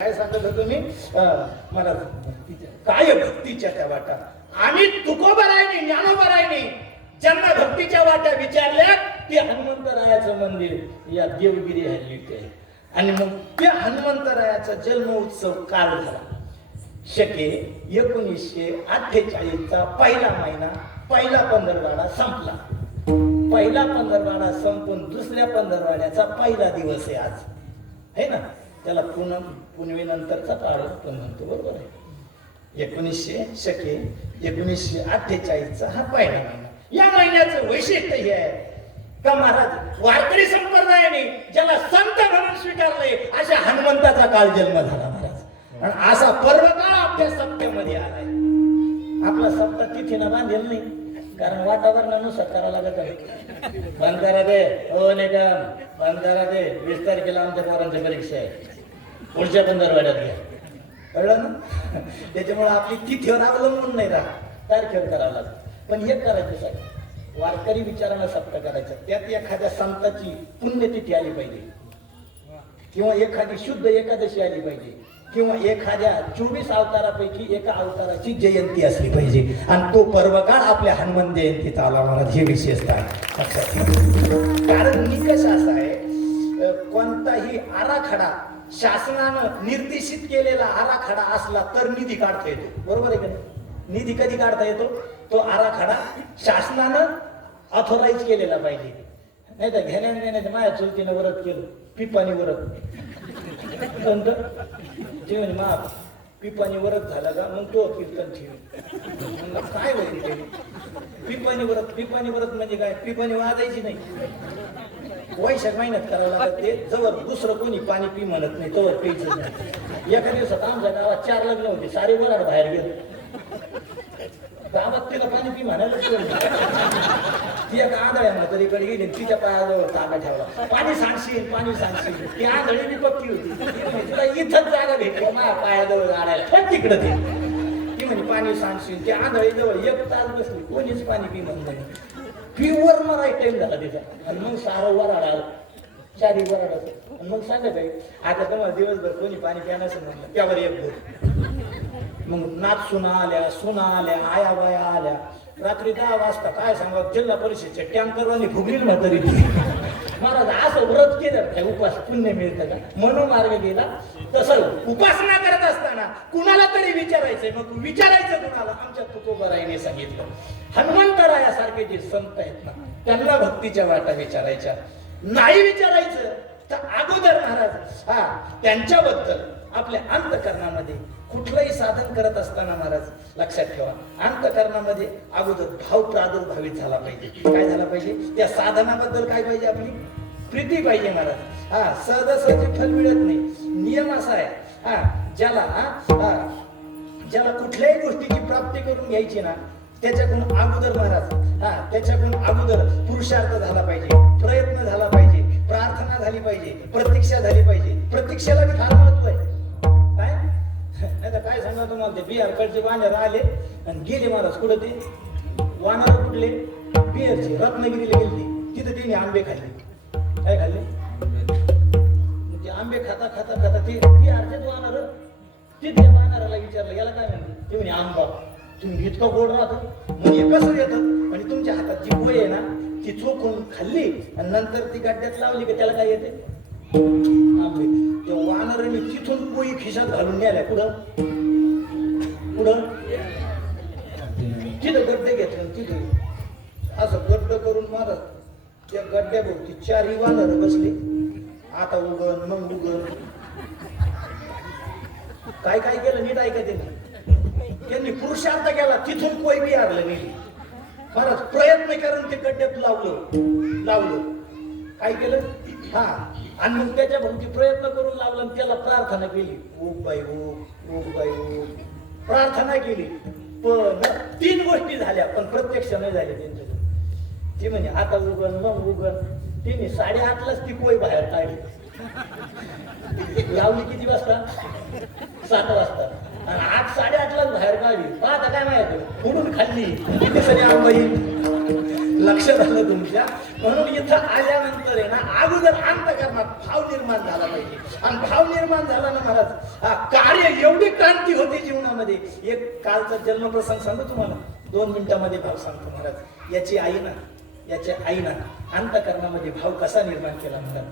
काय सांगत होतो मी मला काय भक्तीच्या त्या वाटा आम्ही तुकोबरायनी ज्ञानोबरायनी ज्यांना भक्तीच्या वाट्या विचारल्या ते हनुमंतरायाचं मंदिर या देवगिरी हल्ली आणि मग त्या हनुमंतरायाचा जन्म उत्सव काल झाला शके 1948 चा पहिला महिना पहिला पंधरवाडा संपला. पहिला पंधरवाडा संपून दुसऱ्या पंधरवाड्याचा पहिला दिवस आहे आज है ना. त्याला पुनवे नंतरचा काळ पण म्हणतो बरोबर आहे. 1948 हा पहिला महिना. या महिन्याचं वैशिष्ट्य हे आहे का महाराज वारकरी संप्रदायाने ज्याला संत म्हणून स्वीकारले अशा हनुमंताचा काल जन्म झाला महाराज. आणि असा पर्व काळ आपल्या सप्त्यामध्ये आलाय. आपला सप्ताह तिथीनं बांधेल नाही कारण वातावरणानुसार करावं लागत आहे. बंद करा दे हो नाही का बंद करा दे 20 तारखेला आमच्या पोरांची परीक्षा आहे पुढच्या पंधरवाड्यात घ्या कळलं ना. त्याच्यामुळे आपली तिथीवर अवलंबून नाही राहत तारखेवर करावं लागतं. पण हे करायचं साहेब वारकरी विचारांना सप्ताह करायचं त्यात एखाद्या संताची पुण्यतिथी आली पाहिजे किंवा एखादी शुद्ध एकादशी आली पाहिजे किंवा एखाद्या 24 अवतारापैकी एका अवताराची जयंती असली पाहिजे आणि तो पर्वकाळ आपल्या हनुमान जयंतीत आला महाराज. हे विशेषतः कारण निकष असा आहे कोणताही आराखडा शासनानं निर्देशित केलेला आराखडा असला तर निधी काढता येतो बरोबर आहे का. निधी कधी काढता येतो तो आराखडा शासनानं ऑथोराईज केलेला पाहिजे. नाही तर घेण्याने देण्याचं माझ्या चुलतीनं व्रत केलं पिपाणी व्रत जेवण मा पिपाणी व्रत झाला का मग तो कीर्तन ठेव काय होईल पिपाणी व्रत म्हणजे काय पिपाणी वाजायची नाही वैशाख महिन्यात करावं लागत ते जवळ दुसरं कोणी पाणी पी म्हणत नाही तोवर प्यायचं नाही. एका दिवसात आमच्या गावात 4 लग्न होते सारे वराड बाहेर गेले गावात तिला पाणी पी म्हणायला ती एका आंधळ्यांना तरीकडे गेली तिच्या पायाजवळ तांबा ठेवला पाणी सांगशील ती आंधळी बी पक्की होती तिला इथंच जागा भेटली माझ्या पायाजवळ आडायला पण तिकडं ती म्हणे पाणी सांगशील त्या आंधळी जवळ 1 तास बसली कोणीच पाणी पी म्हणलं नाही. प्युअर मराय टाइम झाला तिचा आणि मग सारं वराड आलं 4 वराड असं आणि मग सांगा काही आता तुम्हाला दिवसभर कोणी पाणी प्यानाचं म्हणलं त्यावर 1 भर मग नाच सुना आल्या आया बाया आल्या रात्री 10 वाजता काय सांगा जिल्हा परिषदच्या टँकरवानी फुगली म्हातारी महाराज असं व्रत केलं काय उपास पुण्य मिळतं का म्हणून मार्ग गेला. तसं उपासना करत असताना कुणाला तरी विचारायचंय मग विचारायचं कुणाला आमच्या तुकोबरायने सांगितलं हनुमंतरायासारखे जे संत आहेत ना त्यांना भक्तीच्या वाटा विचारायच्या नाही विचारायचं तर अगोदर महाराज त्यांच्याबद्दल आपल्या अंतःकरणामध्ये कुठलंही साधन करत असताना महाराज लक्षात ठेवा अंतःकरणामध्ये अगोदर भाव प्रादुर्भावित झाला पाहिजे. काय झाला पाहिजे त्या साधनाबद्दल काय पाहिजे आपली प्रीती पाहिजे महाराज. सहजासहजी फल मिळत नाही. नियम असा आहे ज्याला कुठल्याही गोष्टीची प्राप्ती करून घ्यायची ना त्याच्याकडून अगोदर महाराज त्याच्याकडून अगोदर पुरुषार्थ झाला पाहिजे प्रयत्न झाला पाहिजे प्रार्थना झाली पाहिजे प्रतीक्षा झाली पाहिजे. प्रतीक्षेला बी फार महत्व आहे. नाही तर काय सांगा तुम्हाला ते बिहारकडचे वानर आले आणि गेले महाराज कुठं ते वानर कुठले बिहारचे रत्नागिरीला गेले तिथं त्यांनी आंबे खाल्ले. काय खाल्ले ते आंबे खाता ते बिहारचेच वानर तिथे वानराला विचारलं याला काय म्हणते ते म्हणे आंबा. तुम्ही इतकं गोड राहतो म्हणजे कसं येतं आणि तुमच्या हातात जी गोय आहे ना ती चोखून खाल्ली आणि नंतर ती गड्ड्यात लावली की त्याला काय येते आंबे. त्या वानरांनी तिथून पोई खिशात घालून न्यायला पुढं तिथं गड्डे घेतले तिथे असं गड्ड करून मारत त्या गड्ड्याभोवती 4 वानर बसले. आता उगन मग उगन काय केलं नीट ऐका त्यांनी पुरुषार्थ केला तिथून कोई बी आरलं नेली महाराज प्रयत्न करून ते गड्ड्यात लावलं काय केलं आणि मग त्याच्या भोवती प्रयत्न करून लावला आणि त्याला प्रार्थना केली ओक बाई प्रार्थना केली पण 3 गोष्टी झाल्या पण प्रत्यक्ष नाही झाल्या त्यांच्या. ती म्हणजे आता उगन मग उगन तिने 8:30लाच ती कोय बाहेर काढली लावली किती वाजता 7 वाजता आणि 8:30लाच बाहेर काढली. आता काय माहिती पुढून खाल्ली किती सरी आंबाई लक्षात आलं तुमच्या. म्हणून इथं आल्यानंतर आहे ना अगोदर अंतःकरणात भाव निर्माण झाला पाहिजे. आणि भाव निर्माण झाला ना महाराज, कार्य एवढी क्रांती होते जीवनामध्ये. एक कालचा जन्मप्रसंग सांगू तुम्हाला, 2 मिनिटांमध्ये भाव सांगतो महाराज. याच्या आईना अंतःकरणामध्ये भाव कसा निर्माण केला महाराज.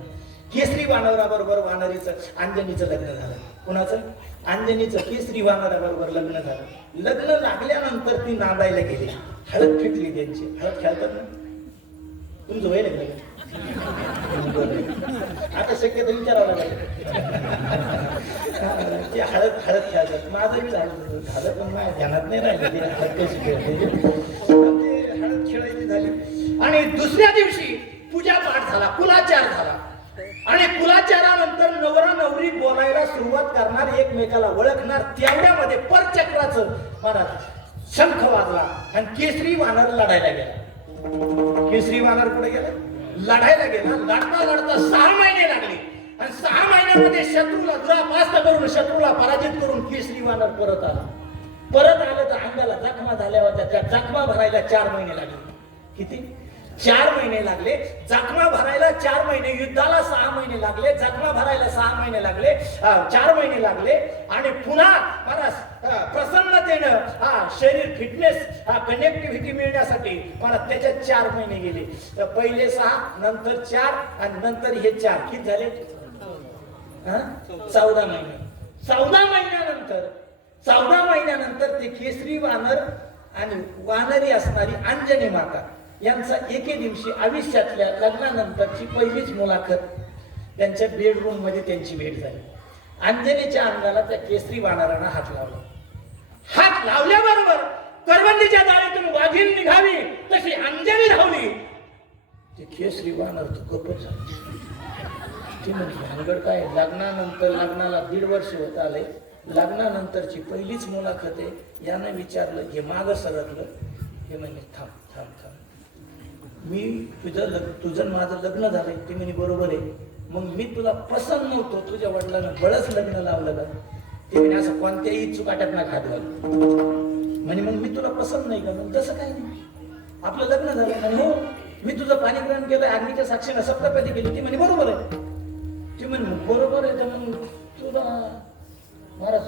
केसरी वानराबरोबर वानरीचं अंजनीचं लग्न झालं. कुणाचं? अंजनीचं केसरी वानराबरोबर लग्न झालं. लग्न लागल्यानंतर ती नांदायला गेली. हळद फेकली त्यांची. हळद खेळतात ना तुमचं वय लागलं आता शक्यतो विचारावं लागेल. ते हळद खेळतात. माझं बी झालं पण माझ्या ध्यानात नाही राहिलं ते हळद कशी खेळते. ते हळद खेळायची झाली आणि दुसऱ्या दिवशी पूजा पाठ झाला, कुलाचार झाला. आणि कुलाचारानंतर नवरा नवरी बोलायला सुरुवात करणार, एकमेकाला ओळखणार. त्यामध्ये परचक्राचं महाराज शंख वाजला आणि केसरी वानर लढायला गेला. केसरी वानर कुठे गेला? लढायला गेला. लढता 6 महिने लागले आणि 6 महिन्यामध्ये शत्रूला दुरापास्त करून, शत्रूला पराजित करून केसरी वानर परत आला. परत आलं तर अंगाला जखमा झाल्या होत्या. त्या जखमा भरायला 4 महिने लागले. किती? 4 महिने लागले. जखमा भरायला 4 महिने, युद्धाला 6 महिने लागले, जखमा भरायला 6 महिने लागले, 4 महिने लागले. आणि पुन्हा मला प्रसन्नतेनं शरीर फिटनेस कनेक्टिव्हिटी मिळण्यासाठी मला त्याच्यात 4 महिने गेले. तर पहिले 6, नंतर 4 आणि नंतर हे 4 किती झाले? 14 महिने. 14 महिन्यानंतर ते केसरी वानर आणि वानरी असणारी अंजनी माता यांचा एके दिवशी आयुष्यातल्या लग्नानंतरची पहिलीच मुलाखत त्यांच्या बेडरूम मध्ये त्यांची भेट झाली. अंजनीच्या अंगाला त्या केसरी वानरानं हात लावला. हात लावल्याबरोबर करवंदीच्या जाळीतून वाघीण निघावी तशी अंजनी धावली. ते केसरी वानर तो गप्पच झाला. ती म्हणजे भानगड काय? लग्नाला 1.5 वर्ष होत आले. लग्नानंतरची पहिलीच मुलाखत आहे. यानं विचारलं, हे मागं सरकलं. हे म्हणजे थांब थांब थांब, मी तुझं माझं लग्न झालंय. ते म्हणे बरोबर आहे. मग मी तुला पसंत नव्हतो, तुझ्या वडिलांना बळच लग्न लावलं का? ते म्हणे असं कोणत्याही चुकाट्यात ना घात घाल. म्हणे मग मी तुला पसंत नाही का? मग तसं काही नाही, आपलं लग्न झालं. आणि हो, मी तुझं पाणी ग्रहण केलं, अग्नीच्या साक्षीनं सप्तपदी केली. ती म्हणे बरोबर आहे. ती म्हणे बरोबर आहे. तर मग तुला महाराज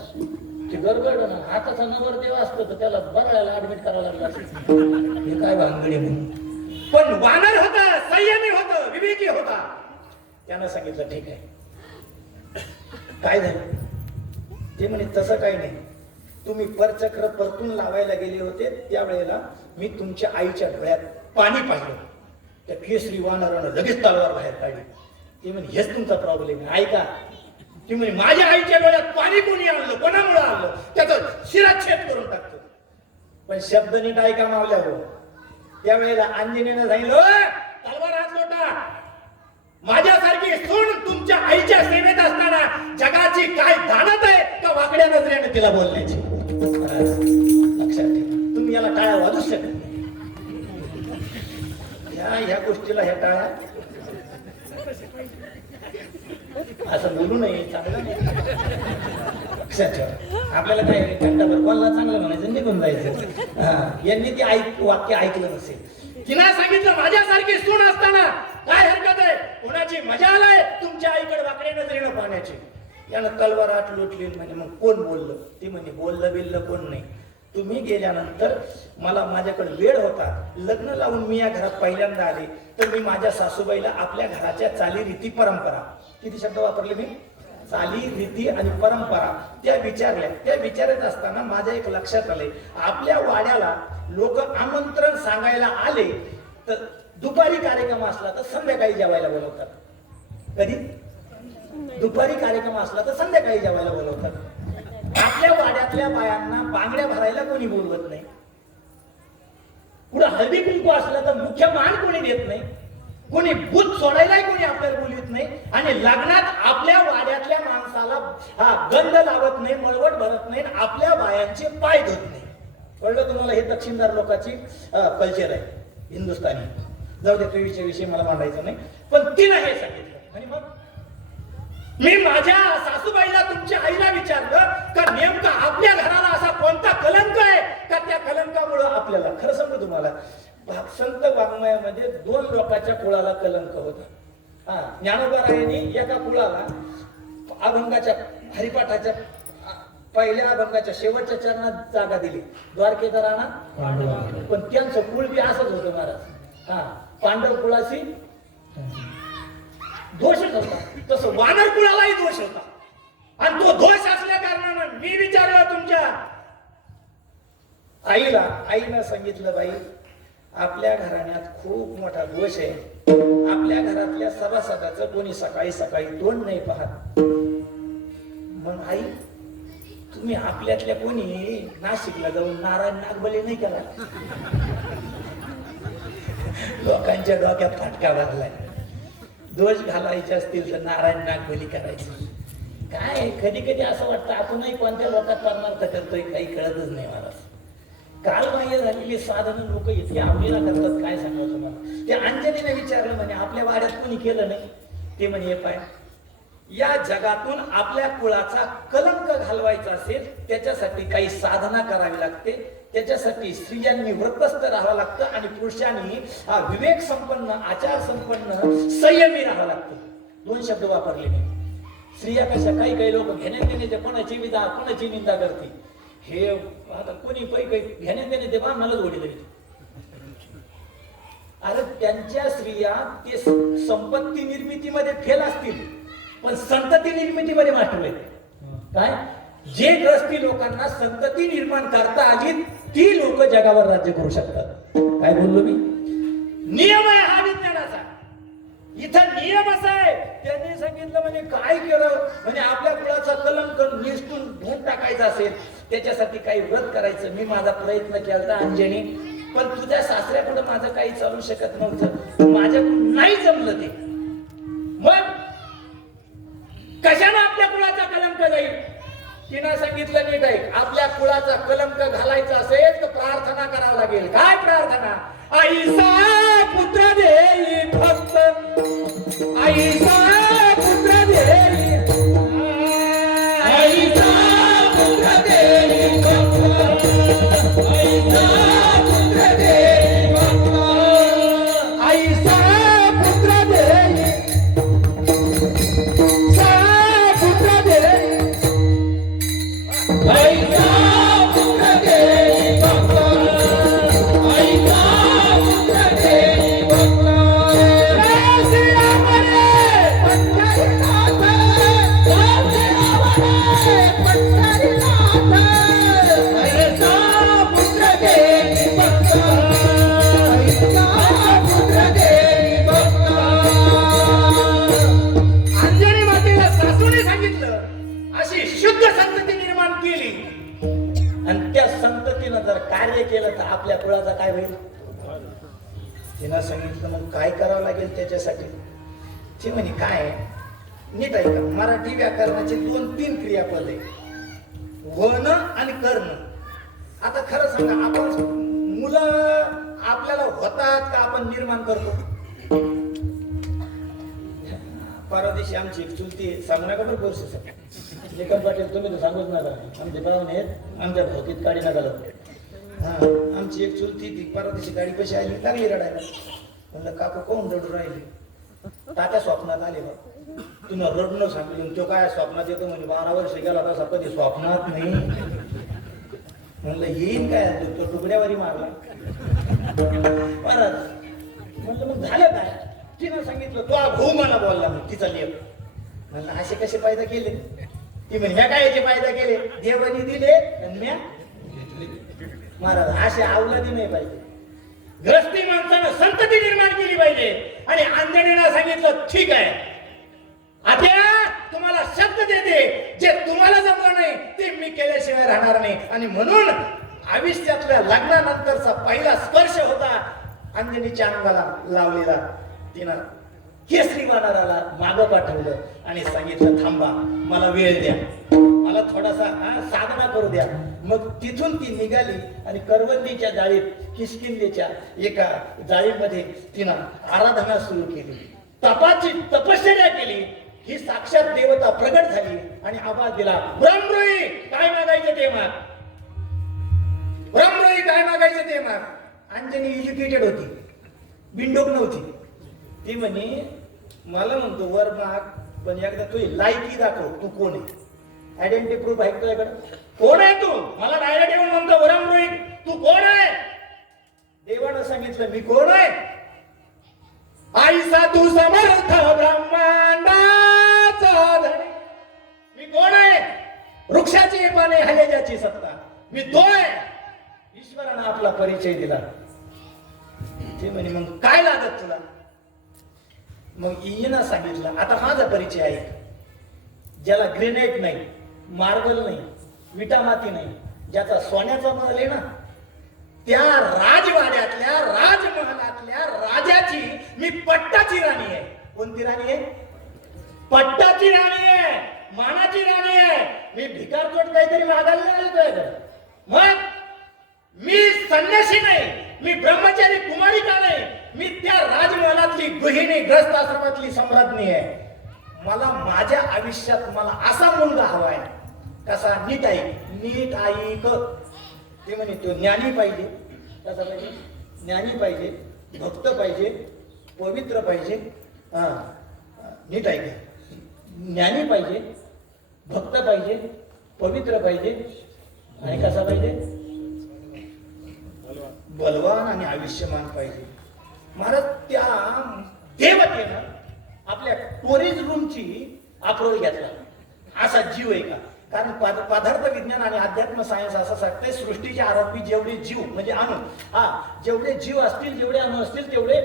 ते गडबड ना, हाताचा नवरदेव असतो तर त्याला बघायला ऍडमिट करायला लागला. हे काय भानगडी म्हणून. पण वानर होता, संयमी होता, विवेकी होता. त्यानं सांगितलं ठीक आहे. काय झालं? ते म्हणे तसं काही नाही. तुम्ही परचक्र परतून लावायला गेले होते त्यावेळेला मी तुमच्या आईच्या डोळ्यात पाणी पाहिलं. त्या केसरी वानरानं लगेच तलवार बाहेर काढली. ते म्हणे हेच तुमचा प्रॉब्लेम आहे, ऐका. ती म्हणे माझ्या आईच्या डोळ्यात पाणी कोणी आणलं, कोणामुळे आणलं, त्याचा शिराच्छेद करून टाकतो. पण शब्द नीट ऐका मावल्या हो. त्यावेळेला अंजनीनं सांगितलं, तलवार हात लोटा. माझ्यासारखी सून तुमच्या आईच्या सेवेत असताना जगाची काय धानत आहे का वाकड्या नजरेने तिला बोलण्याची? लक्षात ठेवा, तुम्ही याला टाळ्या वाजू शकत नाही. ह्या गोष्टीला ह्या टाळ्या असं बोलू नये, चांगलं नाही. लक्षात ठेवा, आपल्याला काय घंटाभर कोणाला चांगलं म्हणायचं, निघून जायचं. यांनी ते वाक्य ऐकलं नसेल. तिला सांगितलं माझ्यासारखी सून असताना काय हरकत आहे, कोणाची मजा आलाय तुमच्या आईकडे वाकड्या नजरेनं पाहण्याची. यानं तलवार हात लोटली. म्हणजे मग कोण बोललं? ती म्हणजे बोललं बिललं कोण नाही. तुम्ही गेल्यानंतर मला माझ्याकडे वेळ होता, लग्न लावून मी या घरात पहिल्यांदा आले, तर मी माझ्या सासूबाईला आपल्या घराच्या चालीरीती परंपरा, किती शब्द वापरले मी, चाली रीती आणि परंपरा, त्या विचारल्या. त्या विचारत असताना माझ्या एक लक्षात आले, आपल्या वाड्याला लोक आमंत्रण सांगायला आले तर दुपारी कार्यक्रम असला तर संध्याकाळी जेवायला बोलवतात. कधी दुपारी कार्यक्रम असला तर संध्याकाळी जेवायला बोलवतात. आपल्या वाड्यातल्या बायांना बांगड्या भरायला कोणी बोलवत नाही. पुढे हळदी कुंकू असलं तर मुख्य मान कोणी देत नाही. कोणी भूत सोडायलाही कोणी आपल्याला बोलवत नाही. आणि लग्नात आपल्या वाड्यातल्या माणसाला गंध लावत नाही, मळवट भरत नाही, आपल्या बायांचे पाय धुत नाही. कळलं तुम्हाला? हे दक्षिणदार लोकांची कल्चर आहे, हिंदुस्थानी. जाऊ दे, तुझ्या विषयी मला मांडायचं नाही. पण तिनं हे सांगितलं. आणि मग मी माझ्या सासूबाईला, तुमच्या आईला विचारलं का नेमका आपल्या घराला असा कोणता कलंक आहे का त्या कलंकामुळे आपल्याला, खरं सांगतो तुम्हाला, संत वाङ्मय काळामध्ये 2 लोकांच्या कुळाला कलंक होता. ज्ञानोबारायांनी एका कुळाला अभंगाच्या हरिपाठाच्या पहिल्या अभंगाच्या शेवटच्या चरणात जागा दिली, द्वारकेचा राणा. पण त्यांचं कुळ बी असंच होतं महाराज. पांडव कुळाशी दोषच होता, तसं वानर कुळालाही दोष होता. आणि तो दोष असल्या कारणानं मी विचारलं तुमच्या आईनं सांगितलं, बाई आपल्या घराण्यात खूप मोठा दोष आहे. आपल्या घरातल्या सभासदाचं कोणी सकाळी सकाळी तोंड नाही पाहत. मग आई, तुम्ही आपल्यातल्या कोणी नाशिकला जाऊन नारायण नागबली नाही केला? लोकांच्या डोक्यात फटका भरलाय. दोष घालायचे असतील तर नारायण नागबली करायची. काय कधी कधी असं वाटतं आपणही कोणत्या लोकात परमार्थ करतोय काही कळतच नाही महाराज. कालबाह्य झालेली साधनं लोक इतकी आवडीला करतात, काय सांगावं तुम्हाला. ते अंजनीने विचारलं, म्हणे आपल्या वाड्यात कोणी केलं नाही? ते म्हणे पाय, या जगातून आपल्या कुळाचा कलंक घालवायचा असेल त्याच्यासाठी काही साधना करावी लागते. त्याच्यासाठी स्त्रियांनी व्रतस्थ राहावं लागतं आणि पुरुषांनी विवेक संपन्न, आचार संपन्न, संयमी राहावं लागतं. 2 शब्द वापरले मी. स्त्रिया कशा, काही लोक घेण्या देण्याचे कोणाची विधा कोणाची निंदा करते. हे आता कोणी काही घेण्या देण्याचे मला जोडी लागली. अरे त्यांच्या स्त्रिया ते संपत्ती निर्मितीमध्ये फेल असतील पण संतती निर्मितीमध्ये मास्टर आहेत. काय जे ग्रस्ती लोकांना संतती निर्माण करता आली ती लोक जगावर राज्य करू शकतात. काय बोललो मी? नियम आहे हा विज्ञानाचा. इथं नियम असा आहे. त्यांनी सांगितलं म्हणजे काय केलं म्हणजे आपल्या कुळाचा कलंक निष्ठून धुवून टाकायचा असेल त्याच्यासाठी काही व्रत करायचं. मी माझा प्रयत्न केला अंजनी, पण तुझ्या सासऱ्याकडे माझं काही चालू शकत नव्हतं. माझ्याकडून नाही जमलं ते. मग कशाने आपल्या कुळाचा कलंक जाईल? तिनं सांगितलं नीट आहे, आपल्या कुळाचा कलंक घालायचा असेल तर प्रार्थना करावं लागेल. काय प्रार्थना? आईचा पुत्र देई फक्त, आईचा पुत्र देई, आईचा पुत्र देई फक्त, आईचा पुत्र देई फक्त, आईचा पुत्र देई, पुत्र देई, आईचा पुत्र देई फक्त, आईचा पुत्र देई फक्त. कार्य केलं तर आपल्या कुळाचा काय होईल? तिनं सांगितलं मग काय करावं लागेल त्याच्यासाठी? ती म्हणे काय नीट आहे का, मराठी व्याकरणाचे 2-3 क्रियापद आहे, वन आणि कर्ण. आता खरं सांगा, आपण मुलं आपल्याला होतात का आपण निर्माण करतो? परवा दिवशी आमची एक चुलती सांगू नका बरं गोष्ट लेखन पाटील, तुम्ही तर सांगूच नका, आमचे पाहुणे आहेत, आमच्या भोकीत काढी नका लागतो. आमची एक चुलती ती परवा दिवशी गाडी कशी आली लागली रडायला. म्हणलं काकू कोण रडू राहिली? तात्या स्वप्नात आले बा. तुला रडणं सांगितलं. तो काय स्वप्नात येतो म्हणजे 12 वर्ष गेला तसा कधी स्वप्नात नाही. म्हणलं येईन काय तो तुकड्यावरी मारला परत. म्हणलं मग झालं काय? तिनं सांगितलं तो भाऊ मला बोलला मग तिचा लेख. म्हणलं असे कसे फायदा केले? ती म्हणजे काय याचे फायदा केले? देवानी दिले आणि म्या महाराज असे अवलादी नाही पाहिजे. ग्रस्ती माणसानं संतती निर्माण केली पाहिजे. आणि अंजनीला सांगितलं ठीक आहे आता तुम्हाला शब्द देते, जे तुम्हाला जमलं नाही ते मी केल्याशिवाय राहणार नाही. आणि म्हणून आयुष्यातल्या लग्नानंतरचा पहिला स्पर्श होता अंजनीच्या अंगाला लावलेला. तिनं केसरी वानराला मागं पाठवलं आणि सांगितलं थांबा, मला वेळ द्या, मला थोडासा साधना करू द्या. मग तिथून ती निघाली आणि करवंदीच्या जाळीत किष्किंधेच्या एका जाळीमध्ये तिनं आराधना सुरू केली, तपाची तपश्चर्या केली. ही साक्षात देवता प्रगट झाली आणि आवाज दिला, ब्रह्मरोई काय मागायचं ते माग, ब्रह्मरोई काय मागायचं ते माग. अंजनी एज्युकेटेड होती, बिंडोक नव्हती. ती म्हणे मला म्हणतो वर माग, पण एकदा तू लायकी दाखव, तू कोण आहे, आयडेंटिटी प्रूफ आहे तुझ्याकडे, कोण आहे तू. मला डायरेक्ट येऊन म्हणतो वरम रोहित तू कोण आहे. देवानं सांगितलं मी कोण आहे. आईसा तू समर्थ ब्रह्मांडाचा धनी, मी कोण आहे. वृक्षाची पाने हलेजाची सत्ता, मी तो आहे. ईश्वरानं आपला परिचय दिला. ते म्हणे मग काय लागत तुला. मग ईनं सांगितलं आता माझा परिचय आहे, ज्याला ग्रेनाइट नाही, मार्बल नाही, विटा माती नाही, ज्याचा सोन्याचा महल आहे ना, त्या राजवाड्यातल्या राजमहालातल्या राजाची मी पट्टाची राणी आहे. कोणती राणी आहे. पट्टाची राणी आहे, मानाची राणी आहे. मी भिकारचोट काहीतरी मागायला नाही तुझ्याकडे. मग मी संन्यासी नाही, मी ब्रह्मचारी कुमारिका नाही, मी त्या राजमहालातली गृहिणी, ग्रस्त आश्रमातली सम्राज्ञी आहे. मला माझ्या आयुष्यात मला असा मुलगा हवाय. कसा. नीट ऐक, नीट ऐक. ते म्हणे तो ज्ञानी पाहिजे. कसा पाहिजे. ज्ञानी पाहिजे, भक्त पाहिजे, पवित्र पाहिजे. हा नीट ऐक, ज्ञानी पाहिजे, भक्त पाहिजे, पवित्र पाहिजे, आणि कसा पाहिजे. बलवान आणि आयुष्यमान पाहिजे. महाराज त्या देवतेनं आपल्या टोरेज रूमची अप्रोच घेतला. असा जीव आहे का. कारण पदार्थ विज्ञान आणि अध्यात्म सायन्स असं सांगते सृष्टीच्या आरोपी जेवढे जीव म्हणजे अणु, जेवढे जीव असतील, जेवढे अणु असतील, तेवढे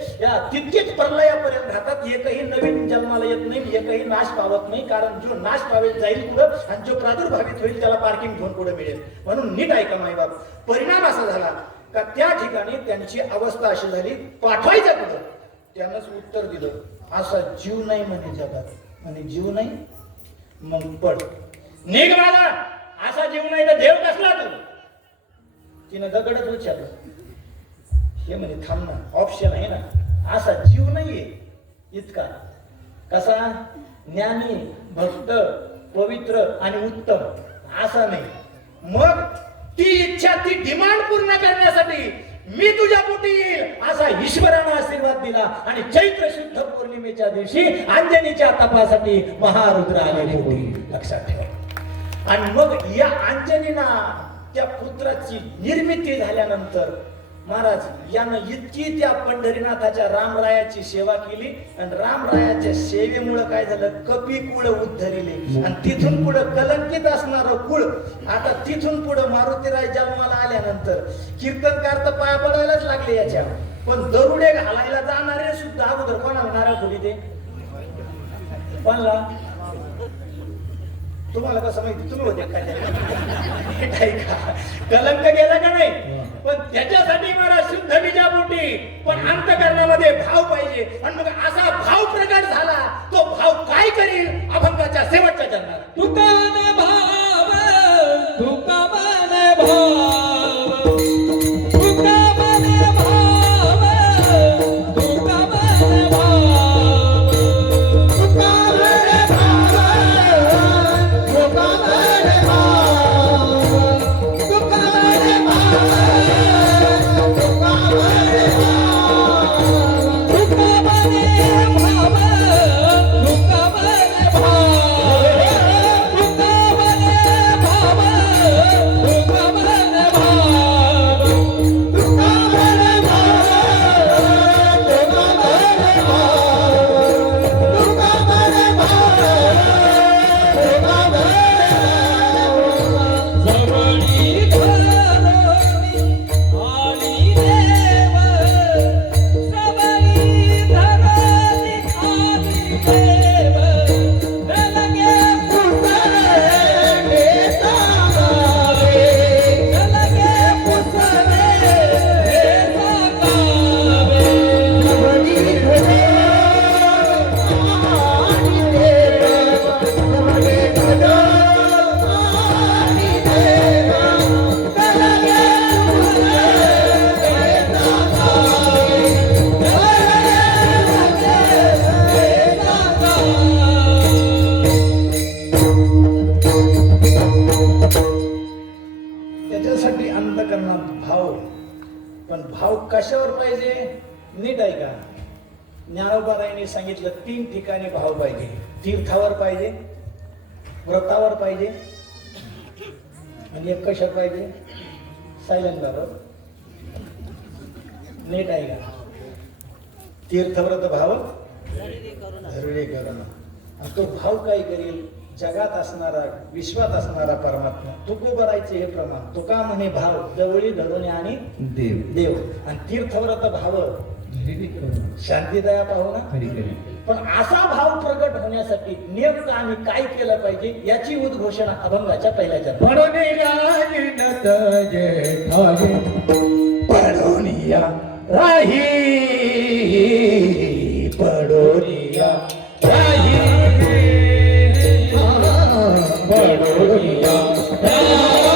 तितकेच प्रलयापर्यंत राहतात. एकही नवीन जन्माला येत नाही, एकही नाश पावत नाही. कारण जो नाश पावेल जाईल पुढं, आणि जो प्रादुर्भावित होईल त्याला पार्किंग घेऊन पुढे मिळेल. म्हणून नीट ऐका मायबाप. परिणाम असा झाला का त्या ठिकाणी त्यांची अवस्था अशी झाली, पाठवायचं कुठं. त्यानंच उत्तर दिलं असा जीव नाही म्हणे जगात. म्हणे जीव नाही, मग पड निघ मला. असा जीव नाही तर देव कसला तू. तिनं दगडच उच्चारलं. हे म्हणे थांब ना, ऑप्शन आहे ना. असा जीव नाहीये इतका. कसा. ज्ञानी, भक्त, पवित्र आणि उत्तम असा नाही. मग ती इच्छा, ती डिमांड पूर्ण करण्यासाठी मी तुझ्या पोटी येईल असा ईश्वरानं आशीर्वाद दिला. आणि चैत्र शुद्ध पौर्णिमेच्या दिवशी अंजनीच्या तपासाठी महारुद्र आले पोटी. लक्षात ठेवा. आणि मग या अंजनीना त्या पुत्राची निर्मिती झाल्यानंतर महाराज यानं इतकी त्या पंढरीनाथाच्या रामरायाची सेवा केली. आणि रामरायाच्या सेवेमुळे काय झालं, कपी कुळ उद्धरिले. आणि तिथून पुढं कलंकित असणारं कुळ, आता तिथून पुढं मारुतीराय जन्माला आल्यानंतर कीर्तनकार तर पाया पडायलाच लागले याच्या. पण दरुडे घालायला जाणारे सुद्धा अगोदर कोणाला नारळ फोडी ते कोणाला. तुम्हाला कसं माहिती, तुम्ही होते काय. कलंक गेला का नाही. पण त्याच्यासाठी मला शुद्ध बीजापोटी, पण अंतकरणामध्ये भाव पाहिजे. आणि मग असा भाव प्रकट झाला. तो भाव काय करील अभंगाच्या शेवटच्या चरणाला. तुकाने भाव, तुकाने भाव, तुकाने भाव, तुकाने भाव, तुकाने त्याच्यासाठी अंतकरणात भाव. पण भाव कशावर पाहिजे. नीट ऐका. ज्ञानोबारायांनी सांगितलं 3 ठिकाणी भाव पाहिजे. तीर्थावर पाहिजे, व्रतावर पाहिजे, आणि एक कशात पाहिजे? सायलेंट बरोबर. नीट ऐका. तीर्थव्रत भाव धरुळे करण. आणि तो भाव काय करेल? जगात असणारा, विश्वात असणारा परमात्मा तुको करायचे हे प्रमाण. तुका म्हणे भाव जवळी धरुणे आणि देव. आणि तीर्थव्रत भाव शांतीदया पाहू ना. पण असा भाव प्रगट होण्यासाठी नेमकं आम्ही काय केलं पाहिजे याची उद्घोषणा अभंगाच्या पहिल्या चरणात. पडोनिया राही पडोनिया राही पडोनिया राही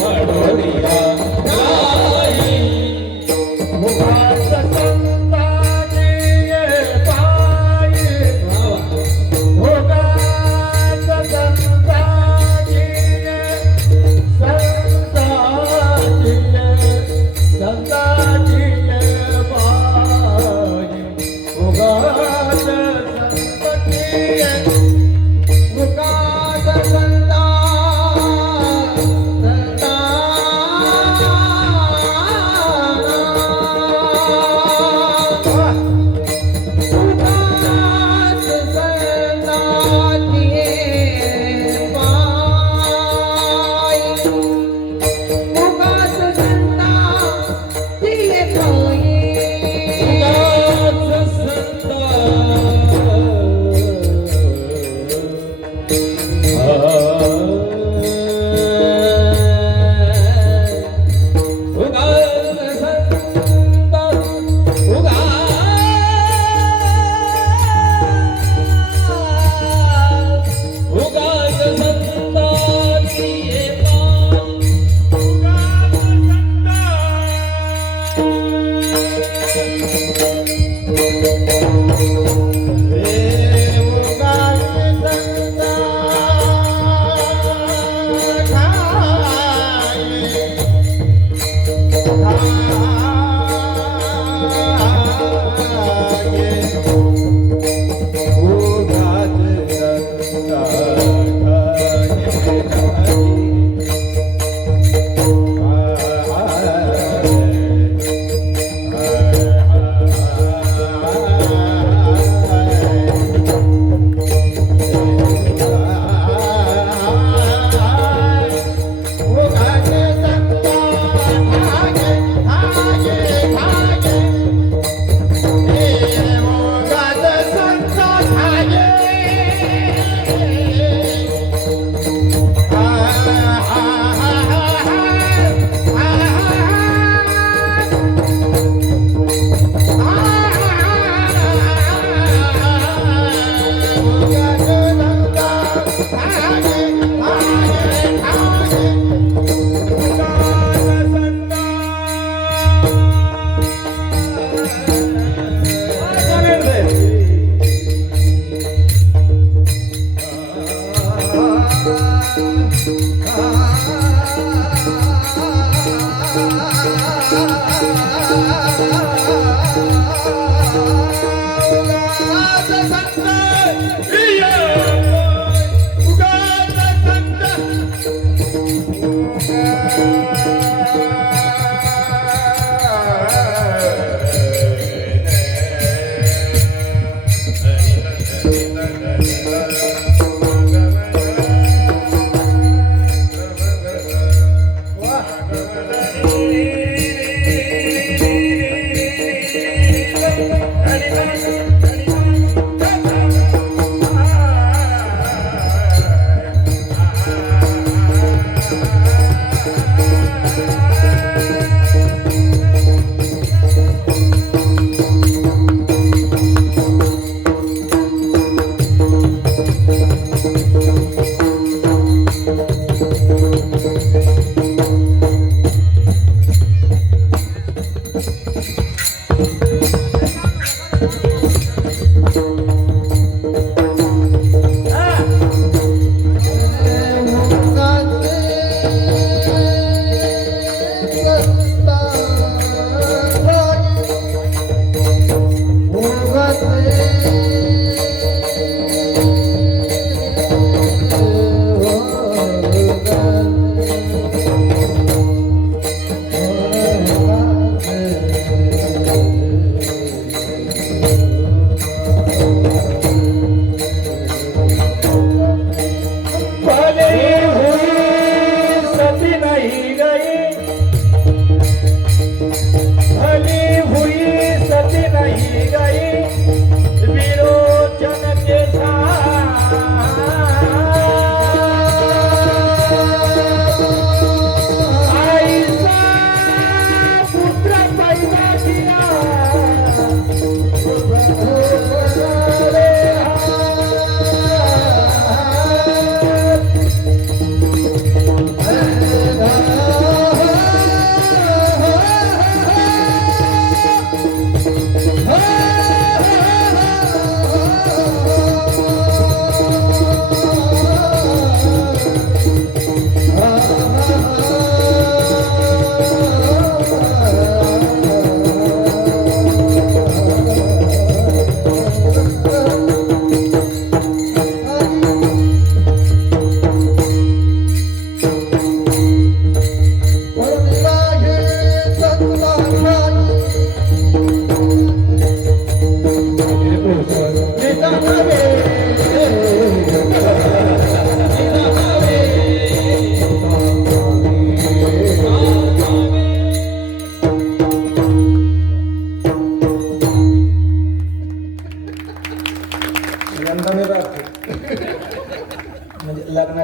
पडोनिया राही मुखात संताजी पायी मुखात संताजी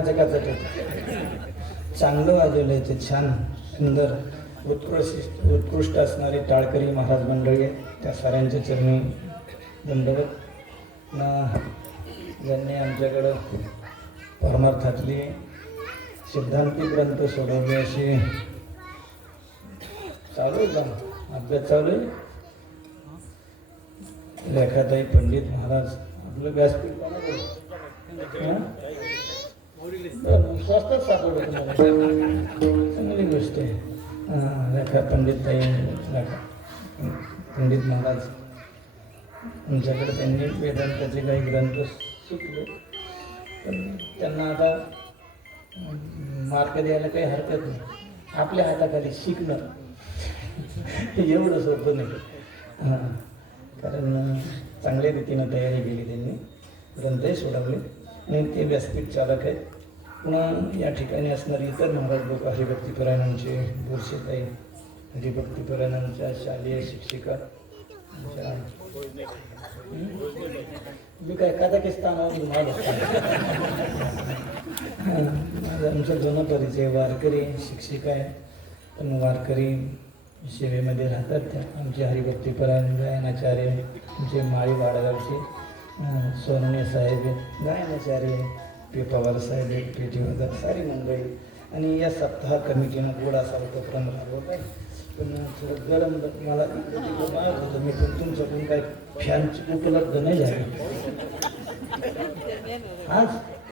चकाचक चांगलं वाजवलंय ते, छान सुंदर उत्कृष्ट असणारी टाळकरी महाराज मंडळी आहे, त्या साऱ्यांच्या चरणी दंडवत ना ज्यांनी आमच्याकडं परमार्थातली सिद्धांतिक ग्रंथ सोडवले असे चालू आहे का अभ्यास चालू आहे. रेखाताई पंडित महाराज आपलं व्यासपीठ स्वस्तच सापडलं तुम्हाला, चांगली गोष्ट आहे. रेखा पंडितताई रेखा पंडित महाराज आमच्याकडे त्यांनी वेदांताचे काही ग्रंथ शिकले, पण त्यांना आता मार्क द्यायला काही हरकत नाही. आपल्या हाताखाली शिकणं एवढं सोपं नाही. हां, कारण चांगल्या रीतीनं तयारी केली त्यांनी, ग्रंथही सोडवले आणि ते व्यासपीठ चालक आहेत. पुन्हा या ठिकाणी असणारी इतर महाराज लोक हरिभक्तीपरायणांचे बोरसेताई, हरिभक्तीपरायणांच्या शालेय शिक्षिका, मी काय काझाकिस्तानावरून आमच्या दोन परिचय वारकरी शिक्षिका आहे, पण वारकरी सेवेमध्ये राहतात त्या. आमचे हरिभक्तीपरायण गायनाचार्य आमचे माळी वाडगावचे सोनवणे साहेब गायनाचार्य, पे पवार साहेब पेटीवर सारी मंडळी. आणि या सप्ताह कमिटीनं गोड असा उपक्रम राबवत आहे, पण थोडं गरम मला मारत होतं मी, पण तुमच्याकडून काही फॅन उपलब्ध नाही झाले आज.